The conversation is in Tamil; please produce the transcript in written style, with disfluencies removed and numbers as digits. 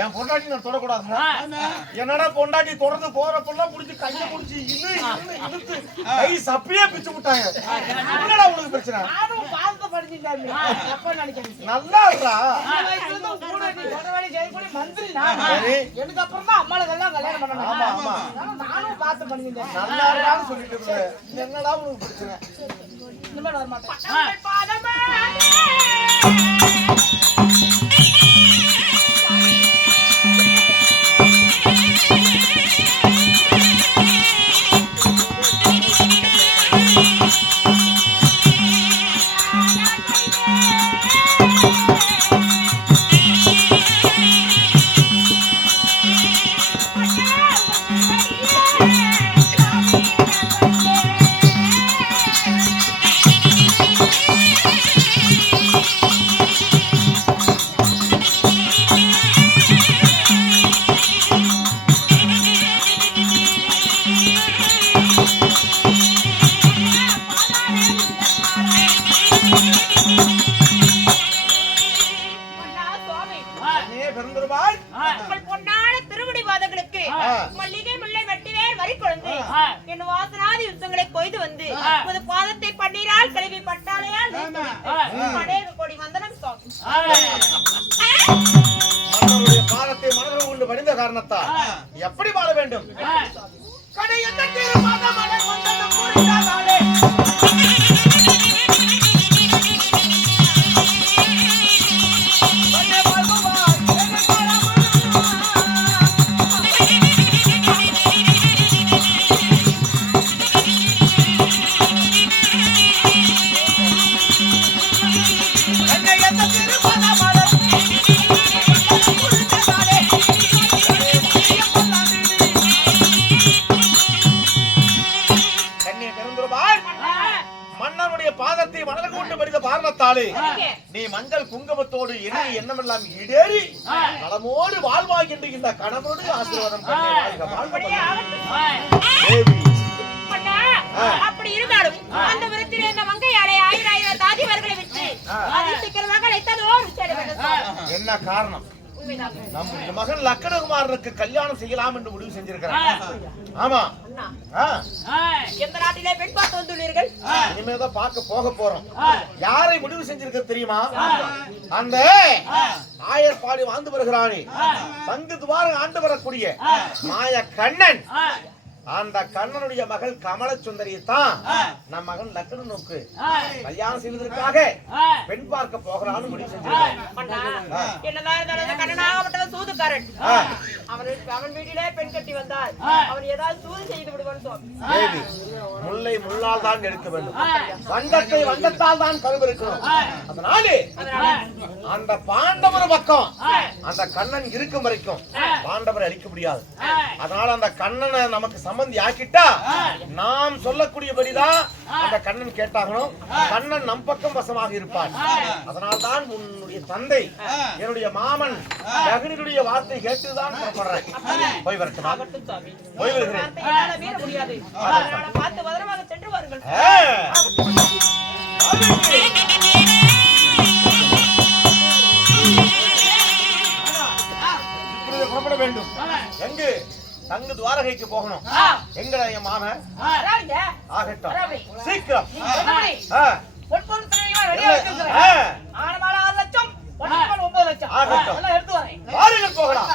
என் பொண்டாட்டி நான் தொடக்கூடாது. என்னடா பொண்டாட்டி தொடர்ந்து போறப்பெல்லாம் புடிச்சு கைய புடிச்சு இழுத்து கை சப்பியே பிச்சு விட்டாங்க. என்னடா உனக்கு பிரச்சனை? நல்லா இருக்கா? எனக்கு அப்புறம் தான் அம்மாளுக்கெல்லாம் கல்யாணம் பண்ணணும். ஆமா ஆமா நானும் பார்த்து பண்ணிருந்தேன். நல்லா இருக்கான்னு சொல்லிட்டு இருந்தேன். என்னடா உனக்கு பிரச்சனை? இனிமேல் வர மாட்டேன். பாதத்தை மனதில் கொண்டு வடிந்த காரணத்தால் எப்படி வாழ வேண்டும்? பாதத்தை மனதில் கொண்டு வடிந்த காரணத்தாலே நீ மஞ்சள் குங்குமத்தோடு எண்ணமெல்லாம் இடேறி நலமோடு வாழ்வாய் என்று இந்த கணவனோடு ஆசீர்வாதம் அப்படி இருந்தாலும் அந்த விருத்திலே இந்த மங்கையாரை 1000 தாதிவர்களை வச்சு சீக்கிரமாக என்ன காரணம்? நம்முடைய மகன் லக்கணகுமாரனுக்கு கல்யாணம் செய்யலாம் என்று முடிவு செஞ்சிருக்கிறார். ஆமா, எந்த நாட்டிலே பெண் பார்த்து வந்துள்ளீர்கள்? இனிமேதான் பார்க்க போக போறோம். யாரை முடிவு செஞ்சிருக்க தெரியுமா? அந்த ஆயர்பாடி வாழ்ந்து வருகிறானே, சங்கு துவாரம் ஆண்டு வரக்கூடிய மாய கண்ணன், அந்த கண்ணனுடைய மகள் கமல சுந்தரியை தான் நம் மகன் லக்னனுக்கு கல்யாணம் செய்வதற்காக பெண் பார்க்க போகலான்னு முடிவு செஞ்சிருக்கான். என்னதான் இருந்தாலும் கண்ணனாகப்பட்டவன் சூதுக்காரன். அவன் வீட்டிலே பெண் கட்டி வந்தால் அவன் ஏதாவது சூது செய்து விடுவான். முல்லை முள்ளால் தான் எடுக்க வேண்டும், வண்டத்தை வண்டத்தால் தான் கருவிருக்கணும். அதனாலே அந்த பாண்டவர் பக்கம் அந்த கண்ணன் இருக்கும் வரைக்கும் பாண்டவர் அழிக்க முடியாது. அதனால அந்த கண்ணனை நமக்கு சம்பந்தி ஆக்கிட்டா நாம் சொல்லக்கூடியபடிதான் அந்த கண்ணன் கேட்டாகணும். கண்ணன் நம் பக்கம் வசமாக இருப்பான். அதனால்தான் உன்னுடைய தந்தை என்னுடைய மாமன் ஜகனியுடைய வார்த்தை கேட்டுதான் புறப்படுறேன். போய் வரட்டுமா? போய் வருகிறேன். பார்த்து பத்திரமாக சென்று வாருங்கள். புறப்பட வேண்டும். எங்கு தங்கு துவாரகைக்கு போகணும். எங்கடா என் மாமன்? வராதீங்க. ஆகட்டும், வராதே. சீக்கிரம். நீங்க சொன்னபடி பொன் திரையெல்லாம் ரெடியா வச்சிருக்கேன். ஆனமால 6 லட்சம், பொன் 9 லட்சம். ஆகட்டும். எல்லாம் எடுத்து வரேன். வாருங்கள் போகலாம்.